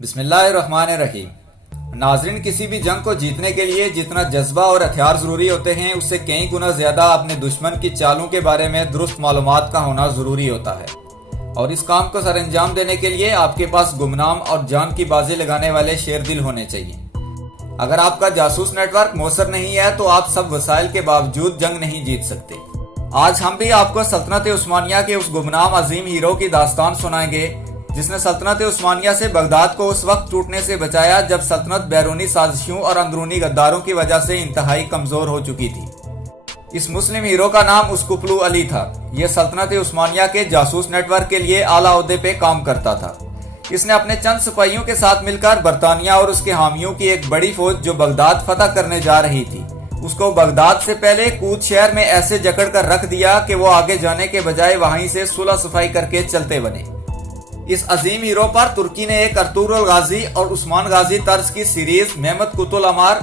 بسم اللہ الرحمن الرحیم۔ ناظرین، کسی بھی جنگ کو جیتنے کے لیے جتنا جذبہ اور ہتھیار ضروری ہوتے ہیں اس سے کئی گنا زیادہ اپنے دشمن کی چالوں کے بارے میں درست معلومات کا ہونا ضروری ہوتا ہے، اور اس کام کو سر انجام دینے کے لیے آپ کے پاس گمنام اور جان کی بازی لگانے والے شیر دل ہونے چاہیے۔ اگر آپ کا جاسوس نیٹ ورک موثر نہیں ہے تو آپ سب وسائل کے باوجود جنگ نہیں جیت سکتے۔ آج ہم بھی آپ کو سلطنت عثمانیہ کے اس گمنام عظیم ہیرو کی داستان سنائیں گے جس نے سلطنت عثمانیہ سے بغداد کو اس وقت ٹوٹنے سے بچایا جب سلطنت بیرونی سازشوں اور اندرونی غداروں کی وجہ سے انتہائی کمزور ہو چکی تھی۔ اس مسلم ہیرو کا نام اسکوپلو علی تھا۔ یہ سلطنت عثمانیہ کے جاسوس نیٹ ورک کے لیے اعلیٰ عہدے پہ کام کرتا تھا۔ اس نے اپنے چند سپاہیوں کے ساتھ مل کر برطانیہ اور اس کے حامیوں کی ایک بڑی فوج جو بغداد فتح کرنے جا رہی تھی اس کو بغداد سے پہلے کوت شہر میں ایسے جکڑ کر رکھ دیا کہ وہ آگے جانے کے بجائے وہیں سے صلح صفائی کر کے چلتے بنے۔ اس عظیم ہیرو پر ترکی نے ایک ارطغرل الغازی اور عثمان غازی طرز کی سیریز مہمت قط العمار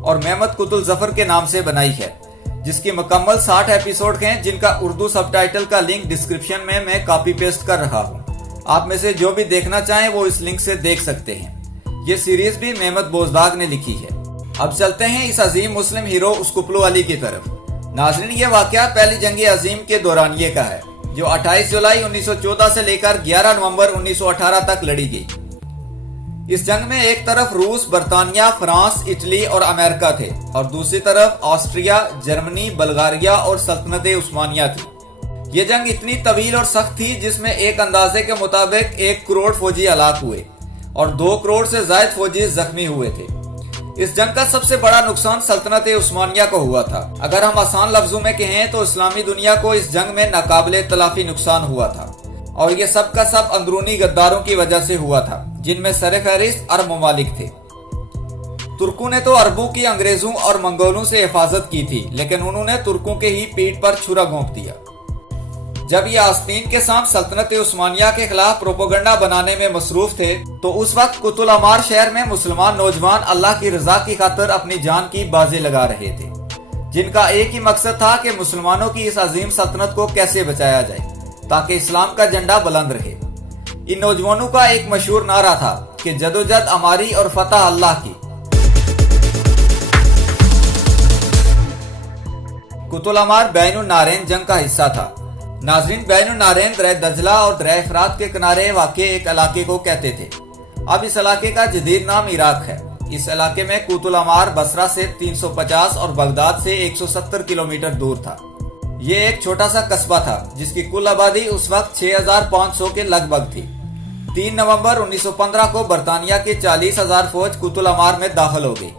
اور مہمت قط الظفر کے نام سے بنائی ہے، جس کی مکمل 60 ایپیسوڈ ہیں، جن کا اردو سب ٹائٹل کا لنک ڈسکرپشن میں کاپی پیسٹ کر رہا ہوں۔ آپ میں سے جو بھی دیکھنا چاہیں وہ اس لنک سے دیکھ سکتے ہیں۔ یہ سیریز بھی مہمت بوزداغ نے لکھی ہے۔ اب چلتے ہیں اس عظیم مسلم ہیرو اسکوپلو علی کی طرف۔ ناظرین، یہ واقعہ پہلی جنگ عظیم کے دورانیے کا ہے جو 28 جولائی 1914 سے لے کر 11 نومبر 1918 تک لڑی گئی۔ اس جنگ میں ایک طرف روس، برطانیہ، فرانس، اٹلی اور امریکہ تھے اور دوسری طرف آسٹریا، جرمنی، بلغاریہ اور سلطنت عثمانیہ تھی۔ یہ جنگ اتنی طویل اور سخت تھی جس میں ایک اندازے کے مطابق 1 کروڑ فوجی ہلاک ہوئے اور 2 کروڑ سے زائد فوجی زخمی ہوئے تھے۔ اس جنگ کا سب سے بڑا نقصان سلطنت عثمانیہ کو ہوا تھا۔ اگر ہم آسان لفظوں میں کہیں تو اسلامی دنیا کو اس جنگ میں ناقابل تلافی نقصان ہوا تھا، اور یہ سب کا سب اندرونی غداروں کی وجہ سے ہوا تھا، جن میں سر فہرست عرب ممالک تھے۔ ترکوں نے تو عربوں کی انگریزوں اور منگولوں سے حفاظت کی تھی، لیکن انہوں نے ترکوں کے ہی پیٹھ پر چھرا گھونپ دیا۔ جب یہ آستین کے ساتھ سلطنت عثمانیہ کے خلاف پروپیگنڈا بنانے میں مصروف تھے تو اس وقت قط العمار شہر میں مسلمان نوجوان اللہ کی رضا کی خاطر اپنی جان کی بازی لگا رہے تھے، جن کا ایک ہی مقصد تھا کہ مسلمانوں کی اس عظیم سلطنت کو کیسے بچایا جائے تاکہ اسلام کا جھنڈا بلند رہے۔ ان نوجوانوں کا ایک مشہور نعرہ تھا کہ جدوجہد ہماری اور فتح اللہ کی۔ قط العمار بین النہرین جنگ کا حصہ تھا۔ ناظرین، بین النہرین درہ دجلہ اور درہ فرات کے کنارے واقع ایک علاقے کو کہتے تھے۔ اب اس علاقے کا جدید نام عراق ہے۔ اس علاقے میں قط العمار بصرہ سے 350 اور بغداد سے 170 کلومیٹر دور تھا۔ یہ ایک چھوٹا سا قصبہ تھا جس کی کل آبادی اس وقت 6500 کے لگ بھگ تھی۔ 3 نومبر 1915 کو برطانیہ کی 40,000 فوج قط العمار میں داخل ہو گئی،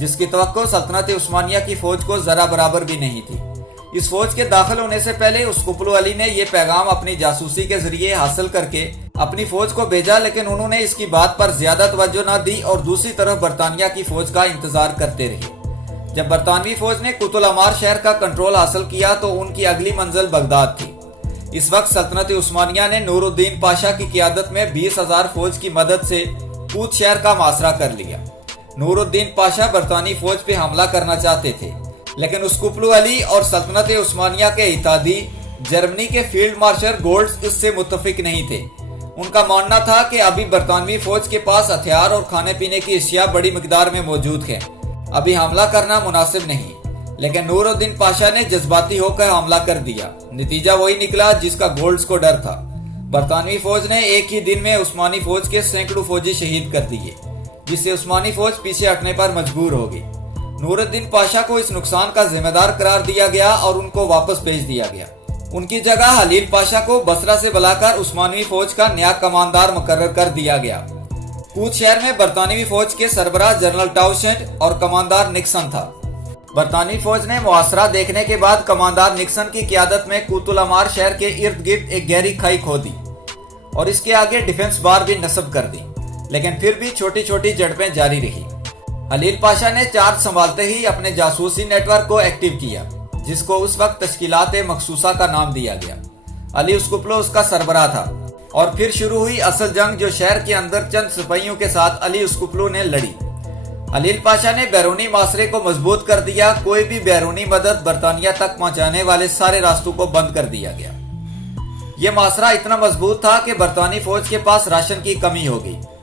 جس کی توقع سلطنت عثمانیہ کی فوج کو ذرا برابر بھی نہیں تھی۔ اس فوج کے داخل ہونے سے پہلے اسکوپلو علی نے یہ پیغام اپنی جاسوسی کے ذریعے حاصل کر کے اپنی فوج کو بھیجا، لیکن انہوں نے اس کی بات پر زیادہ توجہ نہ دی اور دوسری طرف برطانیہ کی فوج کا انتظار کرتے رہے۔ جب برطانوی فوج نے قط العمار شہر کا کنٹرول حاصل کیا تو ان کی اگلی منزل بغداد تھی۔ اس وقت سلطنت عثمانیہ نے نور الدین پاشا کی قیادت میں 20,000 فوج کی مدد سے کوت شہر کا محاصرہ کر لیا۔ نور الدین پاشا برطانوی فوج پہ حملہ کرنا چاہتے تھے، لیکن اسکوپلو علی اور سلطنت عثمانیہ کے اتحادی جرمنی کے فیلڈ مارشل گولڈز اس سے متفق نہیں تھے۔ ان کا ماننا تھا کہ ابھی برطانوی فوج کے پاس ہتھیار اور کھانے پینے کی اشیاء بڑی مقدار میں موجود ہیں، ابھی حملہ کرنا مناسب نہیں، لیکن نور الدین پاشا نے جذباتی ہو کر حملہ کر دیا۔ نتیجہ وہی نکلا جس کا گولڈز کو ڈر تھا۔ برطانوی فوج نے ایک ہی دن میں عثمانی فوج کے سینکڑوں فوجی شہید کر دیے، جس سے عثمانی فوج پیچھے ہٹنے پر مجبور ہو گئی۔ نور الدین پاشا کو اس نقصان کا ذمہ دار قرار دیا گیا اور ان کو واپس بھیج دیا گیا۔ ان کی جگہ حلیل پاشا کو بصرہ سے بلا کر عثمانی فوج کا نیا کماندار مقرر کر دیا گیا۔ کوت شہر میں برطانوی فوج کے سربراہ جنرل ٹاؤشنٹ اور کماندار نکسن تھا۔ برطانوی فوج نے محاصرہ دیکھنے کے بعد کماندار نکسن کی قیادت میں قط العمار شہر کے ارد گرد ایک گہری کھائی کھودی اور اس کے آگے ڈیفنس بار بھی نصب کر دی، لیکن پھر بھی چھوٹی چھوٹی جھڑپیں جاری رہی۔ حلیل پاشا نے چارج سنبھالتے ہی اپنے جاسوسی نیٹ ورک کو ایکٹیو کیا، جس کو اس وقت تشکیلات مخصوصہ کا نام دیا گیا۔ علی اسکوپلو اس کا سربراہ تھا، اور پھر شروع ہوئی اصل جنگ جو شہر کے اندر چند سپاہیوں کے ساتھ علی اسکوپلو نے لڑی۔ حلیل پاشا نے بیرونی معاشرے کو مضبوط کر دیا۔ کوئی بھی بیرونی مدد برطانیہ تک پہنچانے والے سارے راستوں کو بند کر دیا گیا۔ یہ معاشرہ اتنا مضبوط تھا کہ برطانوی فوج کے پاس راشن کی کمی ہو گئی